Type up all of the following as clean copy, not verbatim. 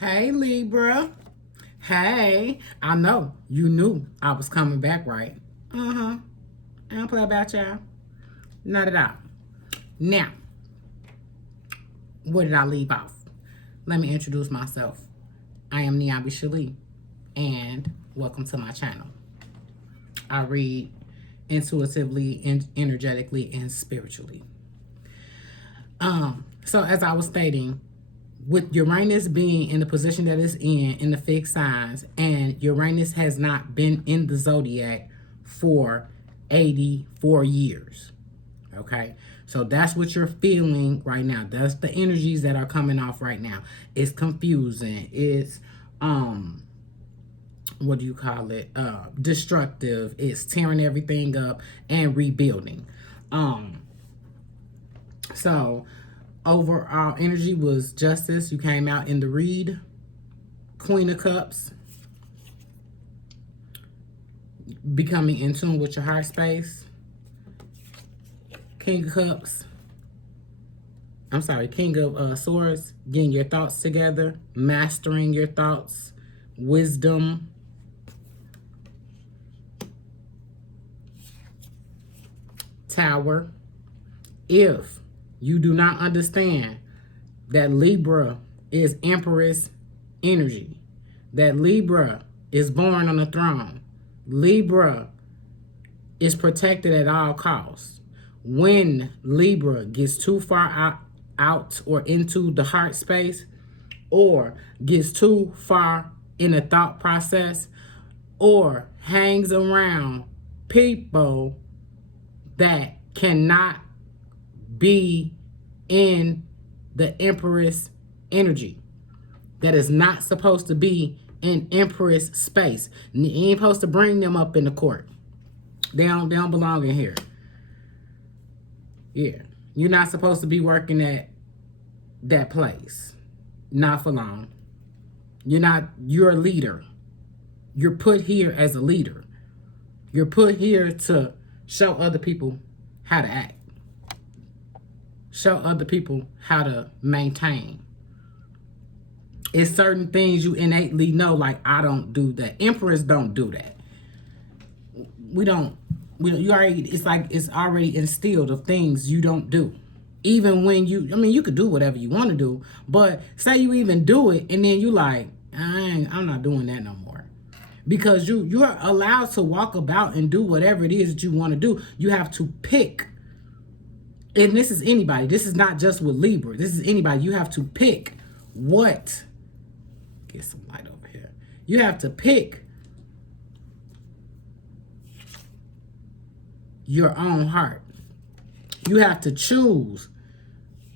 Hey, Libra. Hey, I know you knew I was coming back, right? I don't play about y'all. Not at all. Now, where did I leave off? Let me introduce myself. I am Niabi Shali, and welcome to my channel. I read intuitively, energetically, and spiritually. So as I was stating, with Uranus being in the position that it's in the fixed signs, and Uranus has not been in the zodiac for 84 years. Okay, so that's what you're feeling right now. That's the energies that are coming off right now. It's confusing. It's what do you call it? Destructive. It's tearing everything up and rebuilding. So overall energy was justice. You came out in the read. Queen of Cups. Becoming in tune with your heart space. King of Cups. I'm sorry, King of Swords. Getting your thoughts together. Mastering your thoughts. Wisdom. Tower. If you do not understand that Libra is Empress energy, that Libra is born on the throne, Libra is protected at all costs. When Libra gets too far out or into the heart space, or gets too far in the thought process, or hangs around people that cannot be in the Empress energy, that is not supposed to be in Empress space. You ain't supposed to bring them up in the court. They don't belong in here. Yeah. You're not supposed to be working at that place. Not for long. You're a leader. You're put here as a leader. You're put here to show other people how to act. Show other people how to maintain. It's certain things you innately know, like I don't do that. Emperors don't do that. You already, it's like it's already instilled of things you don't do. Even when you could do whatever you want to do, but say you even do it and then you like, I'm not doing that no more. Because you're allowed to walk about and do whatever it is that you want to do. You have to pick. And this is anybody. This is not just with Libra. This is anybody. You have to pick what. Get some light over here. You have to pick your own heart. You have to choose.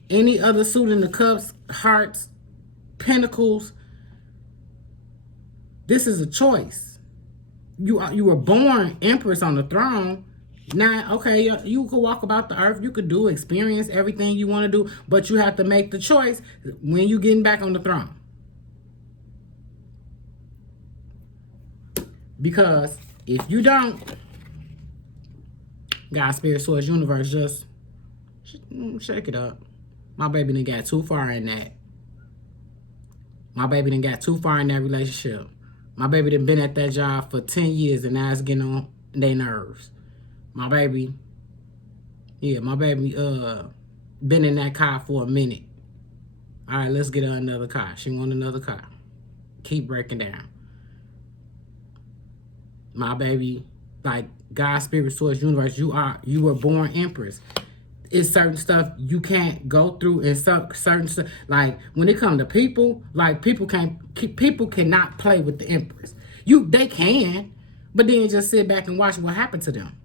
Any other suit in the cups, hearts, pentacles. This is a choice. You were born Empress on the throne. Now, okay, you could walk about the earth. You could experience everything you want to do. But you have to make the choice when you're getting back on the throne. Because if you don't, God, Spirit, Source, Universe, just shake it up. My baby done got too far in that. My baby done got too far in that relationship. My baby done been at that job for 10 years and now it's getting on their nerves. My baby been in that car for a minute. All right, let's get her another car. She want another car. Keep breaking down. My baby, like God, Spirit, Source, Universe, you were born Empress. It's certain stuff you can't go through, and certain stuff, like when it comes to people, like people cannot play with the Empress. They can, but then just sit back and watch what happened to them.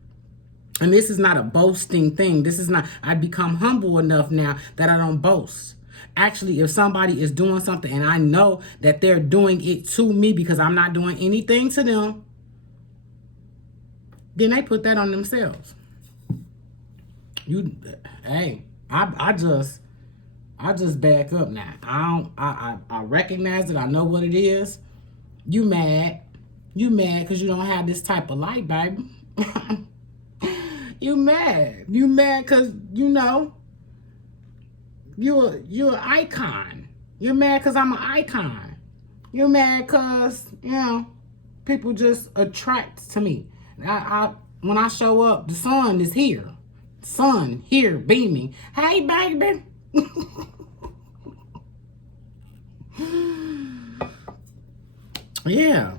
And this is not a boasting thing. This is not, I become humble enough now that I don't boast. Actually, if somebody is doing something and I know that they're doing it to me because I'm not doing anything to them, then they put that on themselves. I just back up now. I recognize it. I know what it is. You mad because you don't have this type of light, baby. You mad because you're an icon. You're mad because I'm an icon. You're mad because, people just attract to me. When I show up, the sun is here. Sun here beaming. Hey, baby. Yeah.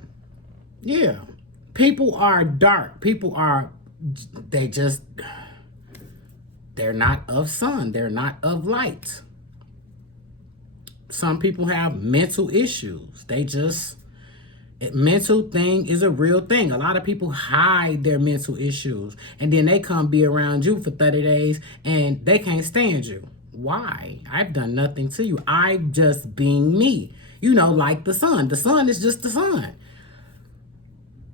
Yeah. People are dark. They're not of sun. They're not of light. Some people have mental issues. Mental thing is a real thing. A lot of people hide their mental issues and then they come be around you for 30 days and they can't stand you. Why? I've done nothing to you. I'm just being me. Like the sun. The sun is just the sun.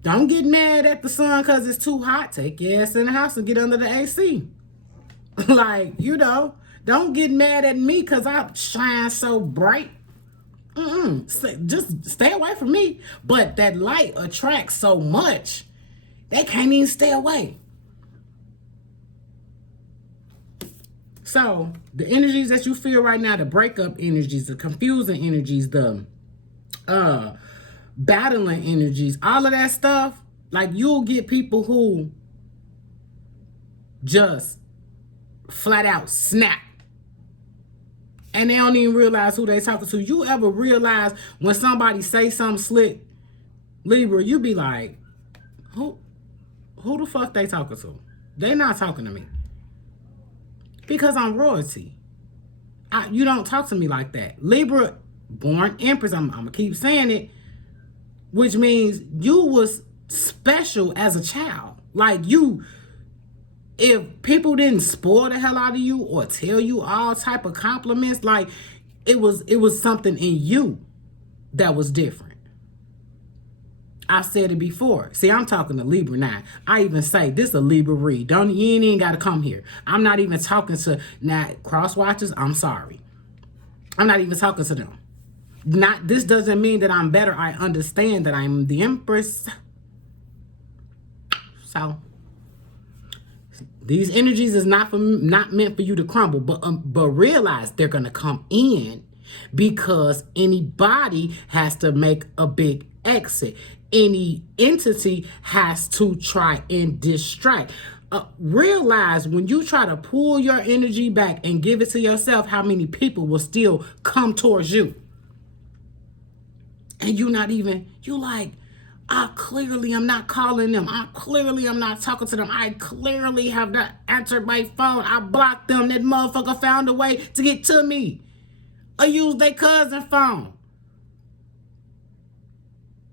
Don't get mad at the sun because it's too hot. Take your ass in the house and get under the AC. Don't get mad at me because I shine so bright. Just stay away from me. But that light attracts so much, they can't even stay away. So the energies that you feel right now, the breakup energies, the confusing energies, the battling energies, all of that stuff, like you'll get people who just flat out snap. And they don't even realize who they talking to. You ever realize when somebody say something slick, Libra, you be like, who the fuck they talking to? They not talking to me. Because I'm royalty. You don't talk to me like that. Libra, born Empress, I'm going to keep saying it, which means you was special as a child. If people didn't spoil the hell out of you or tell you all type of compliments, like it was something in you that was different. I've said it before. See, I'm talking to Libra now. I even say this is a Libra read. You ain't even got to come here. I'm not even talking to cross watchers. I'm sorry. I'm not even talking to them. This doesn't mean that I'm better. I understand that I'm the Empress. So these energies is not meant for you to crumble, but realize they're gonna come in because anybody has to make a big exit. Any entity has to try and distract. Realize when you try to pull your energy back and give it to yourself, how many people will still come towards you. And you like, I clearly am not calling them. I clearly am not talking to them. I clearly have not answered my phone. I blocked them. That motherfucker found a way to get to me. I used their cousin phone.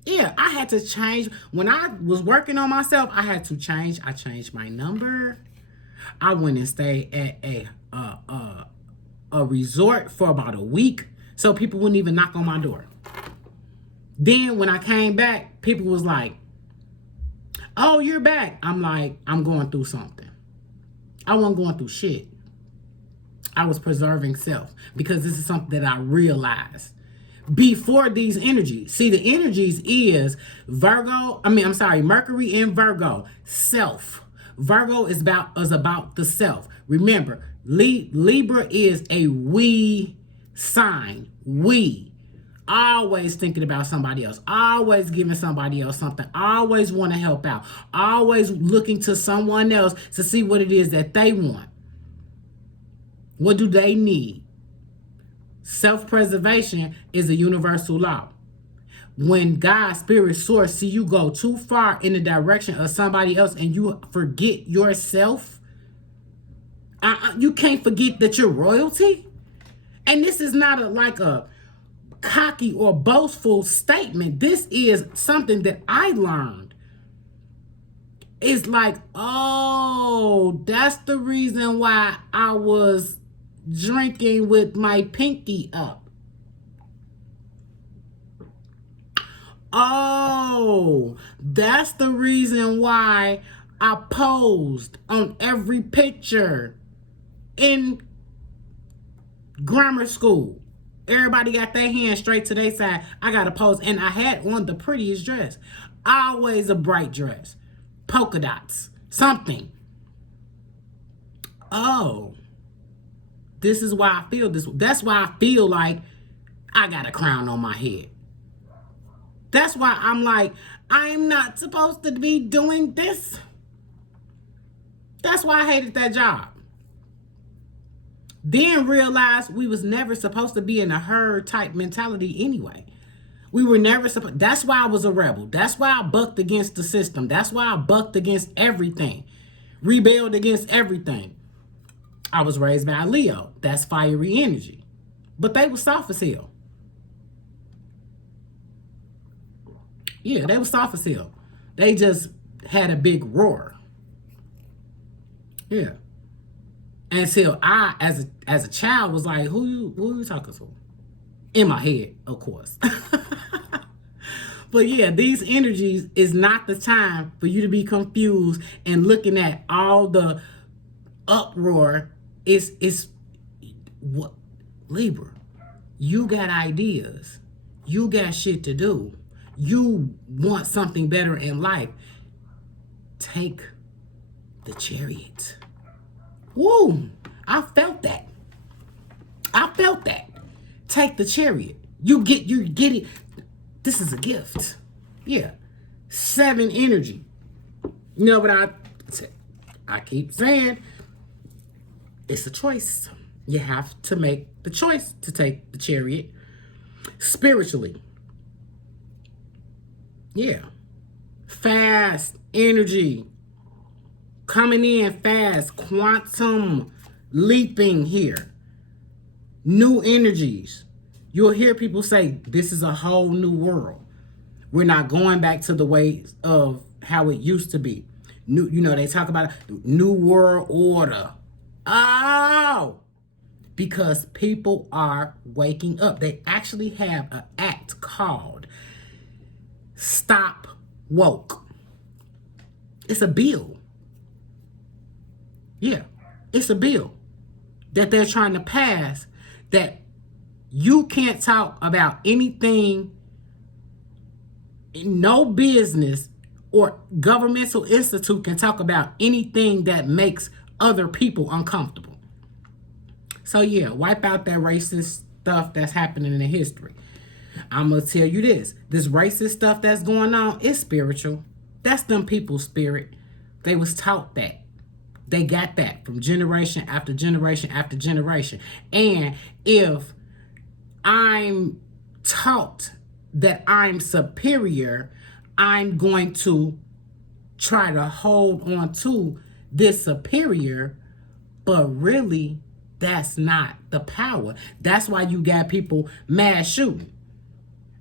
Yeah, I had to change. When I was working on myself, I had to change. I changed my number. I went and stayed at a resort for about a week so people wouldn't even knock on my door. Then when I came back, people was like, oh, you're back. I'm like, I'm going through something. I wasn't going through shit. I was preserving self because this is something that I realized before these energies. See, the energies is Mercury in Virgo, self. Virgo is about the self. Remember, Libra is a we sign. We. Always thinking about somebody else, always giving somebody else something, always want to help out, always looking to someone else to see what it is that they want. What do they need? Self-preservation is a universal law. When God, spirit, source see you go too far in the direction of somebody else and you forget yourself, you can't forget that you're royalty. And this is not a cocky or boastful statement. This is something that I learned. It's like, oh, that's the reason why I was drinking with my pinky up. Oh, that's the reason why I posed on every picture in grammar school. Everybody got their hand straight to their side. I got to pose. And I had on the prettiest dress. Always a bright dress. Polka dots. Something. Oh. This is why I feel this. That's why I feel like I got a crown on my head. That's why I'm like, I'm not supposed to be doing this. That's why I hated that job. Then realized we was never supposed to be in a herd type mentality anyway. We were never supposed. That's why I was a rebel. That's why I bucked against the system. That's why I bucked against everything. Rebelled against everything. I was raised by a Leo. That's fiery energy. But they were soft as hell. Yeah, they were soft as hell. They just had a big roar. Yeah. Until I, as a child, was like, who you talking to? In my head, of course. But yeah, these energies is not the time for you to be confused and looking at all the uproar. It's what, Libra, you got ideas. You got shit to do. You want something better in life. Take the Chariot. Woo! I felt that. Take the Chariot. You get it. This is a gift. Yeah. 7 energy. You know what I keep saying? It's a choice. You have to make the choice to take the Chariot. Spiritually. Yeah. Fast energy. Coming in fast. Quantum leaping here. New energies. You'll hear people say, this is a whole new world. We're not going back to the ways of how it used to be. New, they talk about new world order. Oh! Because people are waking up. They actually have an act called Stop Woke. It's a bill. Yeah, it's a bill that they're trying to pass that you can't talk about anything, no business or governmental institute can talk about anything that makes other people uncomfortable. So yeah, wipe out that racist stuff that's happening in history. I'm going to tell you this racist stuff that's going on is spiritual. That's them people's spirit. They was taught that. They got that from generation after generation after generation. And if I'm taught that I'm superior, I'm going to try to hold on to this superior, but really that's not the power. That's why you got people mass shooting.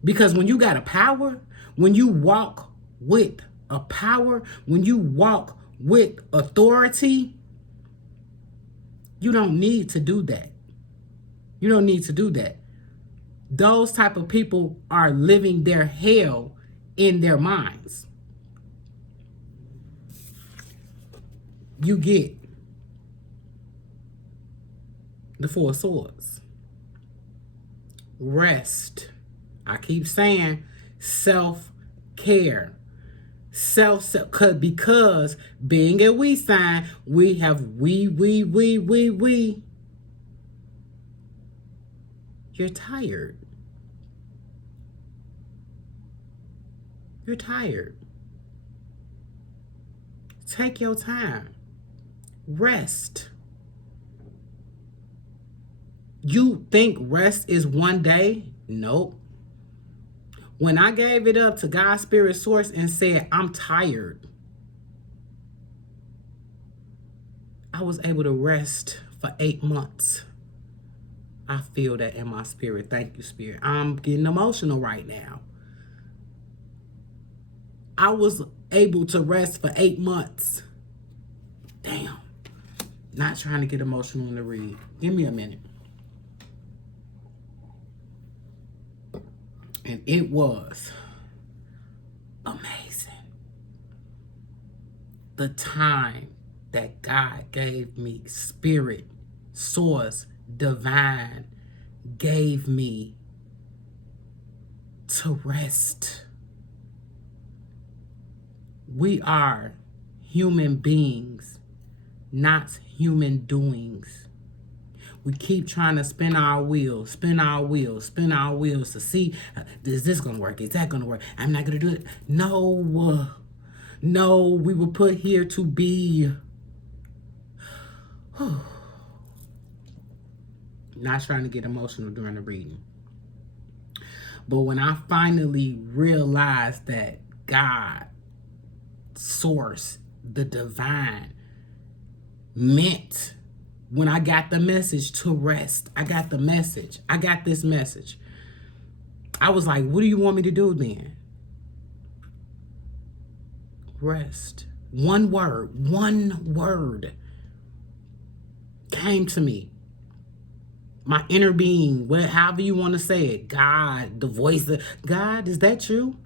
Because when you got a power, when you walk with a power, when you walk with authority, you don't need to do that. You don't need to do that. Those type of people are living their hell in their minds. You get the 4 swords. Rest. I keep saying self-care. Because being a we sign, we have we. You're tired. You're tired. Take your time. Rest. You think rest is one day? Nope. When I gave it up to God's Spirit Source and said, I'm tired, I was able to rest for 8 months. I feel that in my spirit. Thank you, Spirit. I'm getting emotional right now. I was able to rest for 8 months. Damn. Not trying to get emotional in the read. Give me a minute. And it was amazing. The time that God gave me, Spirit, Source, Divine, gave me to rest. We are human beings, not human doings. We keep trying to spin our wheels to see, is this going to work? Is that going to work? I'm not going to do it. No, no, we were put here to be. Not trying to get emotional during the reading. But when I finally realized that God, source, the divine, meant, when I got the message to rest, I got the message. I got this message. I was like, what do you want me to do then? Rest. One word came to me. My inner being, however you want to say it, God, the voice of God, is that you?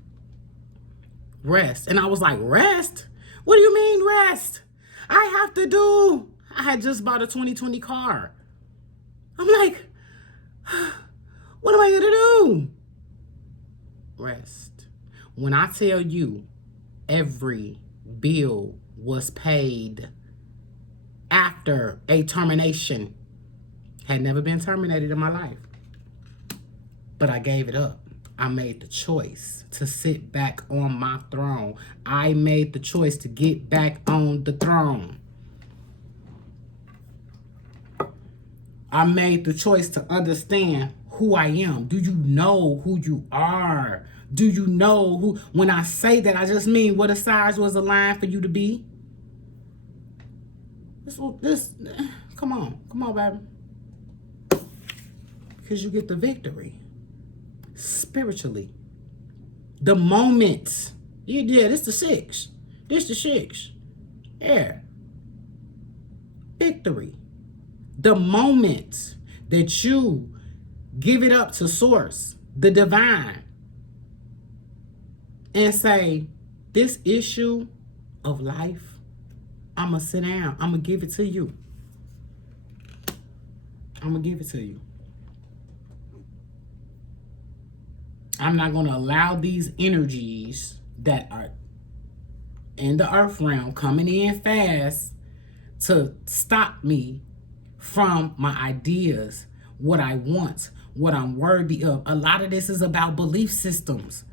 Rest. And I was like, rest? What do you mean rest? I had just bought a 2020 car. I'm like, what am I going to do? Rest. When I tell you every bill was paid after a termination, had never been terminated in my life. But I gave it up. I made the choice to sit back on my throne. I made the choice to get back on the throne. I made the choice to understand who I am. Do you know who you are? Do you know who? When I say that, I just mean what a size was aligned for you to be. Come on, baby. Because you get the victory spiritually. The moment, this the six. Yeah. Victory. The moment that you give it up to source, the divine, and say, this issue of life, I'm going to sit down. I'm going to give it to you. I'm not going to allow these energies that are in the earth realm coming in fast to stop me from my ideas, what I want, what I'm worthy of. A lot of this is about belief systems.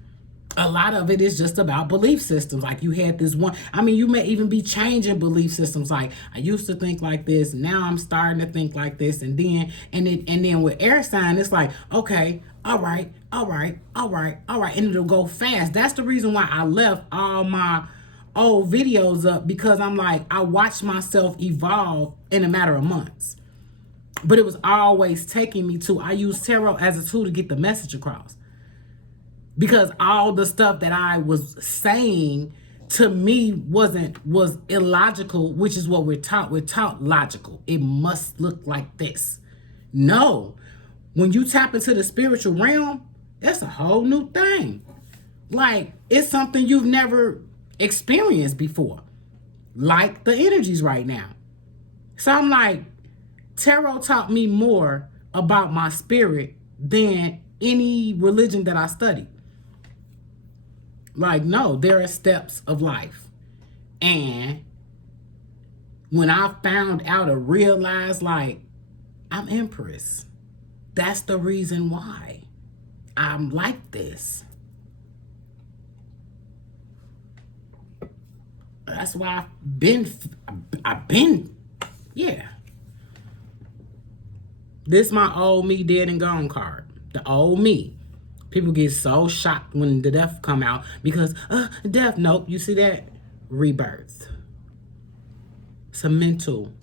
A lot of it is just about belief systems. Like you had this one, you may even be changing belief systems. Like I used to think like this, now I'm starting to think like this, and then with air sign, it's like, okay, all right, and it'll go fast. That's the reason why I left all my old videos up, because I'm like, I watched myself evolve in a matter of months. But it was always taking me to, I use tarot as a tool to get the message across. Because all the stuff that I was saying to me was illogical, which is what we're taught. We're taught logical. It must look like this. No. When you tap into the spiritual realm, it's a whole new thing. Like, it's something you've never experienced before. Like the energies right now. So I'm like, tarot taught me more about my spirit than any religion that I studied. Like, no, there are steps of life. And when I found out or realized, like, I'm Empress. That's the reason why I'm like this. That's why I've been, yeah. This my old me dead and gone card. The old me. People get so shocked when the death come out because, death, nope, you see that? Rebirth. It's a mental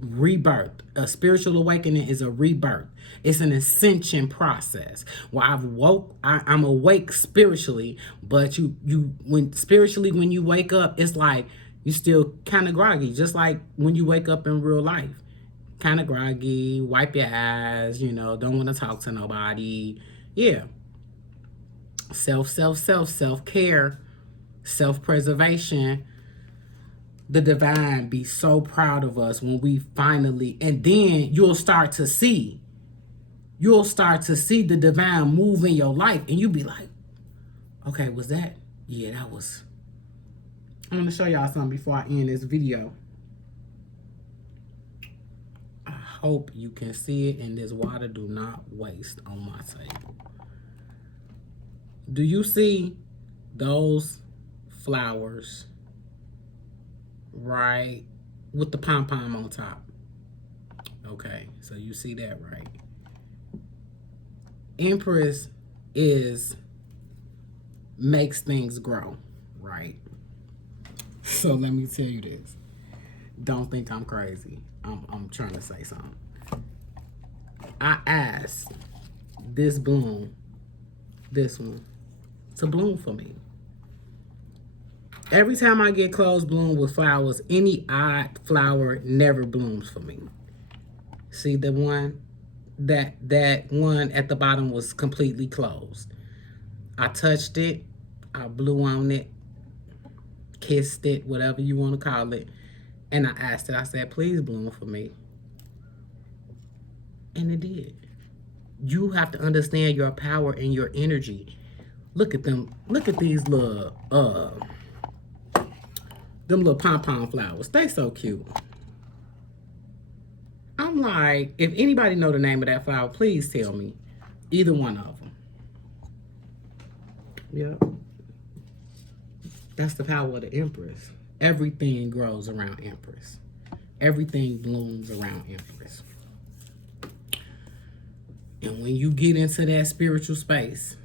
rebirth. A spiritual awakening is a rebirth. It's an ascension process. Where I'm awake spiritually, but when you wake up, it's like you still kind of groggy, just like when you wake up in real life. Kind of groggy, wipe your eyes, don't want to talk to nobody. Yeah. Self-care, self-preservation. The divine be so proud of us when we finally, and then you'll start to see the divine move in your life, and you'll be like, okay, was that? Yeah, that was. I'm going to show y'all something before I end this video. hope you can see it, and this water do not waste on my table. Do you see those flowers right with the pom-pom on top? Okay, so you see that, right? Empress makes things grow, right? So let me tell you this. Don't think I'm crazy. I'm trying to say something. I asked this bloom, this one, to bloom for me. Every time I get closed bloom with flowers, any odd flower never blooms for me. See the one? That one at the bottom was completely closed. I touched it, I blew on it, kissed it, whatever you want to call it, and I asked it, I said, please bloom for me. And it did. You have to understand your power and your energy. Look at them. Look at these little, them little pom-pom flowers. They so cute. I'm like, if anybody know the name of that flower, please tell me. Either one of them. Yep. That's the power of the Empress. Everything grows around Empress. Everything blooms around Empress. And when you get into that spiritual space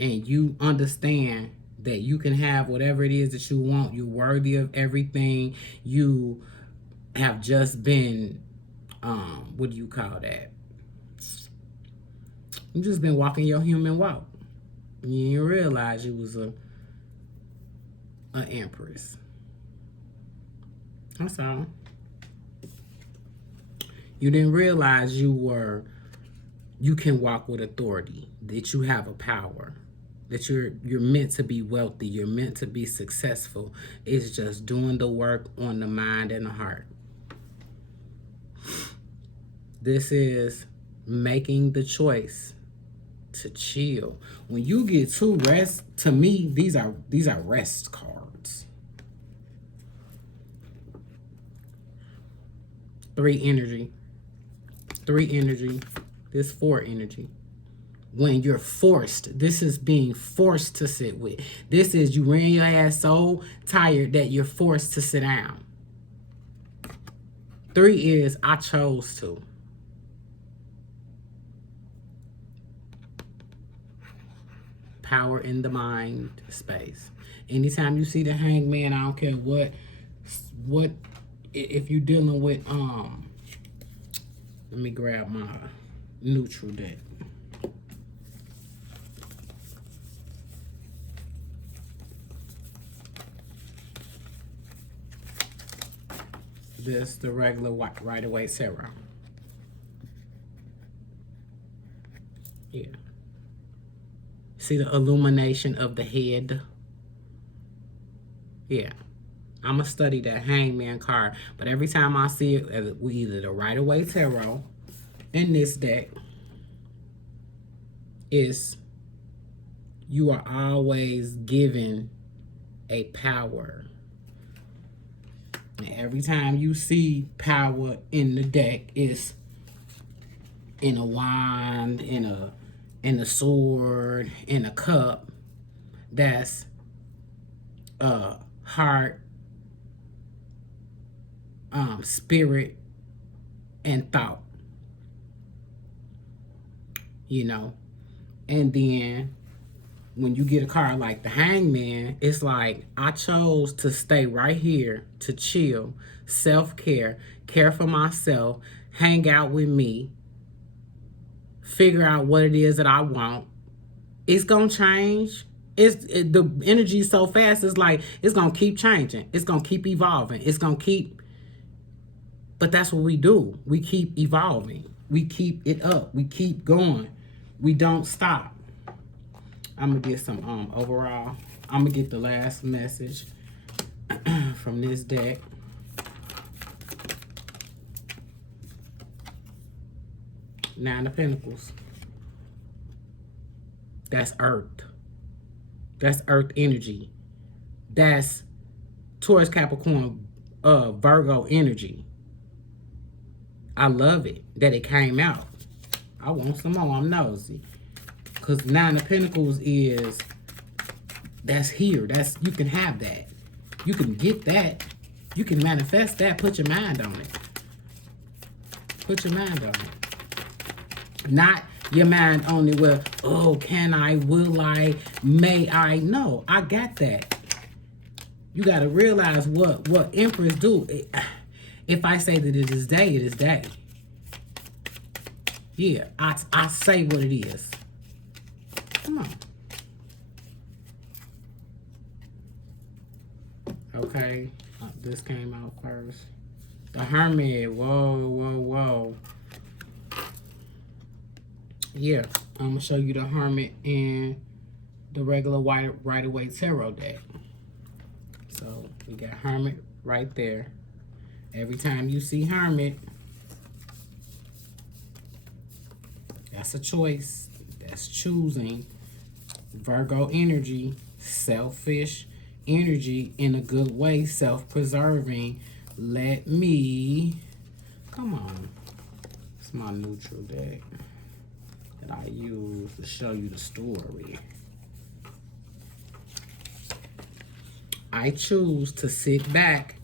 and you understand that you can have whatever it is that you want, you're worthy of everything, you have just been, what do you call that? You just been walking your human walk. You didn't realize you was an Empress. That's all. You didn't realize you can walk with authority, that you have a power, that you're meant to be wealthy, you're meant to be successful. It's just doing the work on the mind and the heart. This is making the choice to chill. When you get to rest, to me, these are rest cards. 3 energy. 3 energy. This 4 energy. When you're forced, this is being forced to sit with. This is you ran your ass so tired that you're forced to sit down. 3 is I chose to. Power in the mind space. Anytime you see the hangman, I don't care what if you're dealing with let me grab my neutral deck. This the regular Rider-Waite Tarot. Yeah. See the illumination of the head? Yeah. I'm going to study that hangman card. But every time I see it, either the Rider-Waite Tarot in this deck, is you are always given a power. And every time you see power in the deck, it's in a wand, in a sword, in a cup. That's heart, spirit, and thought. You know, and then when you get a card like the hangman, it's like, I chose to stay right here to chill, self-care, care for myself, hang out with me, figure out what it is that I want. It's going to change. The energy is so fast, it's like, it's going to keep changing. It's going to keep evolving. It's going to keep, but that's what we do. We keep evolving. We keep it up. We keep going. We don't stop. I'm going to get some overall. I'm going to get the last message from this deck. Nine of Pentacles. That's Earth. That's Earth energy. That's Taurus, Capricorn, Virgo energy. I love it that it came out. I want some more. I'm nosy. Because Nine of Pentacles is, that's here. You can have that. You can get that. You can manifest that. Put your mind on it. Put your mind on it. Not your mind on it where, oh, can I, will I, may I? No, I got that. You got to realize what Empress do. If I say that it is day, it is day. Yeah, I say what it is. Come on. Okay, this came out first. The Hermit, whoa. Yeah, I'm going to show you the Hermit in the regular Rider-Waite Tarot deck. So, we got Hermit right there. Every time you see Hermit, that's a choice. That's choosing. Virgo energy, selfish energy in a good way, self-preserving. Let me, come on. It's my neutral deck that I use to show you the story. I choose to sit back.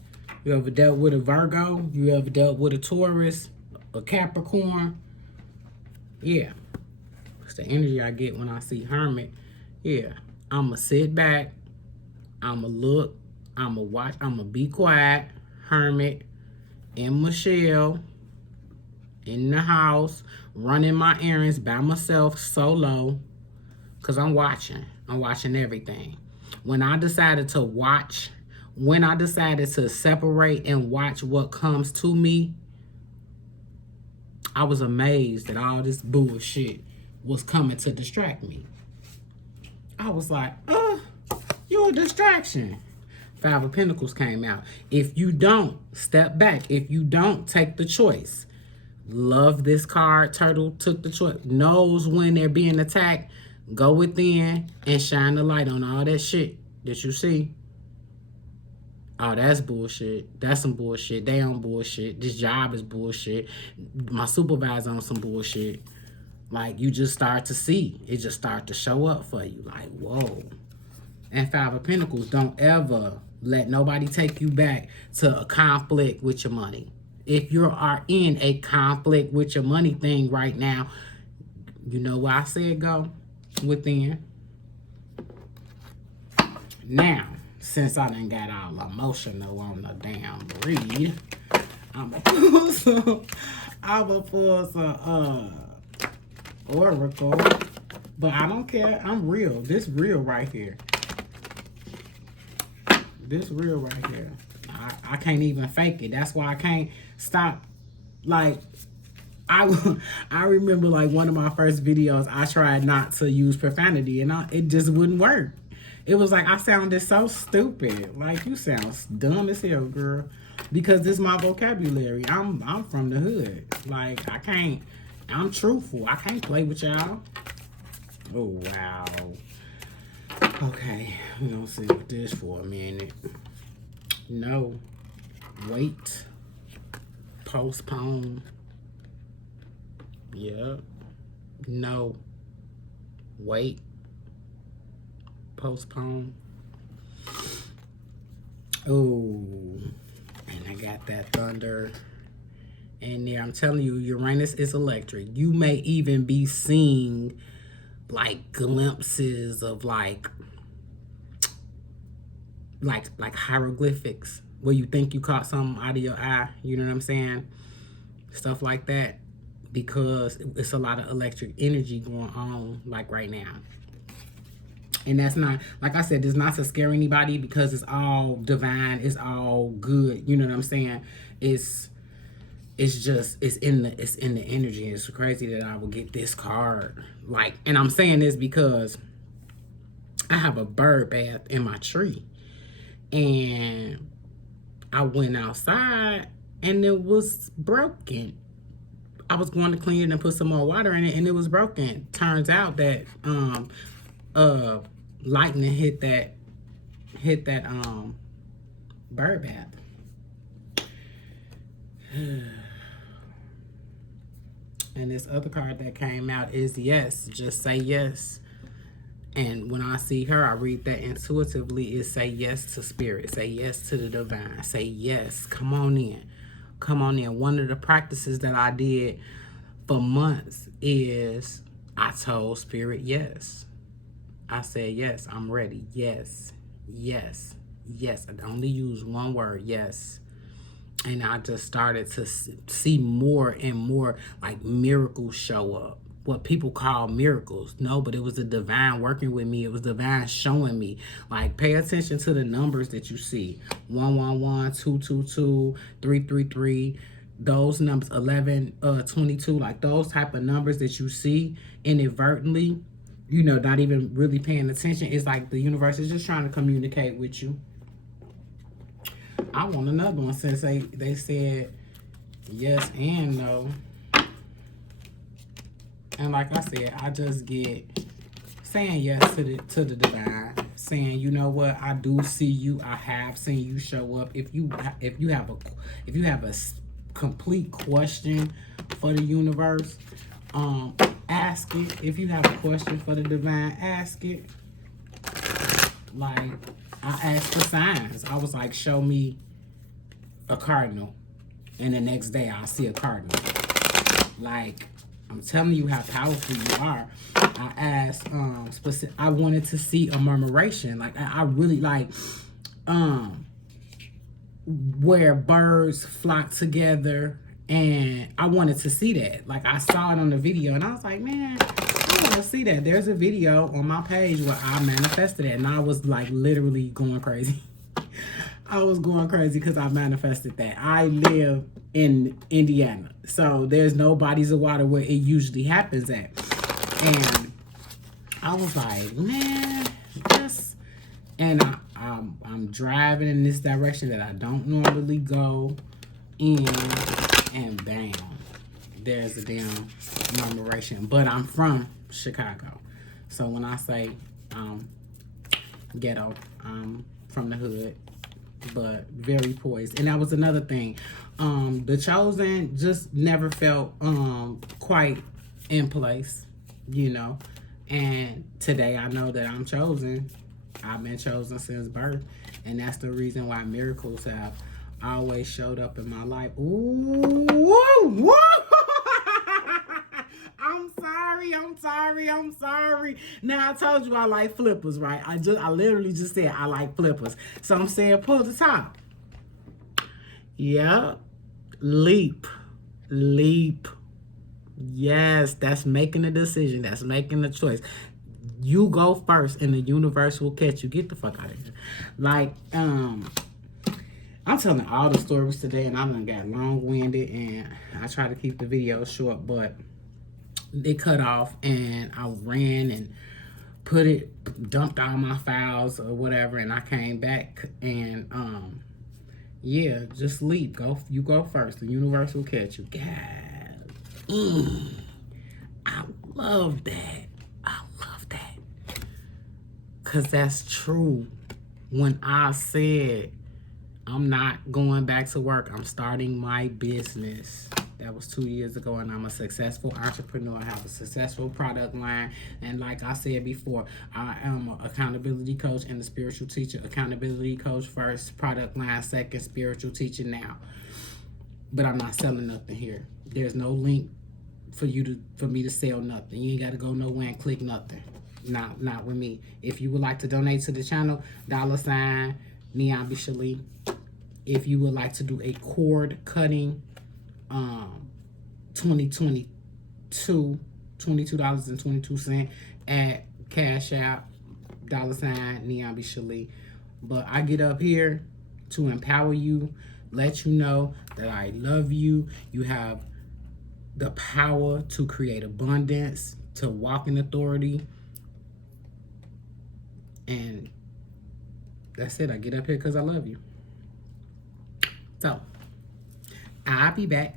You ever dealt with a Virgo? You ever dealt with a Taurus? A Capricorn? Yeah. It's the energy I get when I see Hermit. Yeah. I'm going to sit back. I'm going to look. I'm going to watch. I'm going to be quiet. Hermit and Michelle in the house, running my errands by myself, solo, because I'm watching. I'm watching everything. When I decided to watch, when I decided to separate and watch what comes to me, I was amazed that all this bullshit was coming to distract me. I was like, you're a distraction. Five of Pentacles came out. If you don't step back, if you don't take the choice, love this card. Turtle took the choice. Knows when they're being attacked. Go within and shine the light on all that shit that you see. Oh, that's bullshit. That's some bullshit. They on bullshit. This job is bullshit. My supervisor on some bullshit. Like, you just start to see. It just start to show up for you. Like, whoa. And Five of Pentacles, don't ever let nobody take you back to a conflict with your money. If you are in a conflict with your money thing right now, you know where I said go? Within. Now, since I done got all emotional on the damn read, I'ma pull some Oracle. But I don't care. I'm real. This real right here. This real right here. I can't even fake it. That's why I can't stop. Like, I remember like one of my first videos, I tried not to use profanity and it just wouldn't work. It was like I sounded so stupid. Like, you sound dumb as hell, girl. Because this is my vocabulary. I'm from the hood. Like, I'm truthful. I can't play with y'all. Oh, wow. Okay, we're gonna sit with this for a minute. No. Wait. Postpone. Yep. No. Wait. Postpone. Oh. And I got that thunder in there. I'm telling you, Uranus is electric. You may even be seeing like glimpses of like hieroglyphics where you think you caught something out of your eye. You know what I'm saying? Stuff like that. Because it's a lot of electric energy going on like right now. And that's not, like I said, it's not to scare anybody because it's all divine. It's all good. You know what I'm saying? It's in the energy. It's crazy that I would get this card. Like, and I'm saying this because I have a bird bath in my tree. And I went outside and it was broken. I was going to clean it and put some more water in it and it was broken. Turns out that lightning hit that bird bath. And this other card that came out is yes. Just say yes. And when I see her, I read that intuitively is say yes to spirit. Say yes to the divine. Say yes. Come on in. Come on in. One of the practices that I did for months is I told spirit yes. I said yes, I'm ready. Yes. Yes. Yes. I only use one word. Yes. And I just started to see more and more like miracles show up. What people call miracles. No, but it was the divine working with me. It was divine showing me. Like, pay attention to the numbers that you see. 111, 222, 333. Those numbers, 11, 22. Like, those type of numbers that you see inadvertently, you know, not even really paying attention. It's like the universe is just trying to communicate with you. I want another one since they said yes and no. And like I said, I just get saying yes to the divine, saying, you know what, I do see you. I have seen you show up. If you have a complete question for the universe, ask it. If you have a question for the divine, ask it. Like, I asked for signs. I was like, show me a cardinal. And the next day I'll see a cardinal. Like, I'm telling you how powerful you are. I asked, I wanted to see a murmuration. Like, I really like, where birds flock together. And I wanted to see that. Like, I saw it on the video and I was like, man, I want to see that. There's a video on my page where I manifested it. And I was like literally going crazy. I was going crazy because I manifested that. I live in Indiana, so there's no bodies of water where it usually happens at. And I was like, man, yes. And I'm driving in this direction that I don't normally go in, and bam, there's a damn murmuration. But I'm from Chicago, so when I say ghetto, I'm from the hood, but very poised. And that was another thing. The chosen just never felt quite in place, you know. And today I know that I'm chosen. I've been chosen since birth. And that's the reason why miracles have always showed up in my life. Ooh, woo, woo. I'm sorry. Now, I told you I like flippers, right? I literally just said I like flippers. So I'm saying pull the top. Yeah. Leap. Yes, that's making a decision. That's making a choice. You go first and the universe will catch you. Get the fuck out of here. Like, I'm telling all the stories today and I done got long-winded and I try to keep the video short, but it cut off and I ran and dumped all my files or whatever, and I came back and yeah, just leap. You go first. The universe will catch you. God. I love that. Cause that's true. When I said I'm not going back to work, I'm starting my business. That was 2 years ago, and I'm a successful entrepreneur. I have a successful product line. And like I said before, I am an accountability coach and a spiritual teacher. Accountability coach first, product line second, spiritual teacher now. But I'm not selling nothing here. There's no link for me to sell nothing. You ain't got to go nowhere and click nothing. Not with me. If you would like to donate to the channel, $ Neon Bishali. If you would like to do a cord cutting, $22.22 at Cash App, $ Neon Bishali. But I get up here to empower you, let you know that I love you. You have the power to create abundance, to walk in authority. And that's it. I get up here because I love you. So, I'll be back.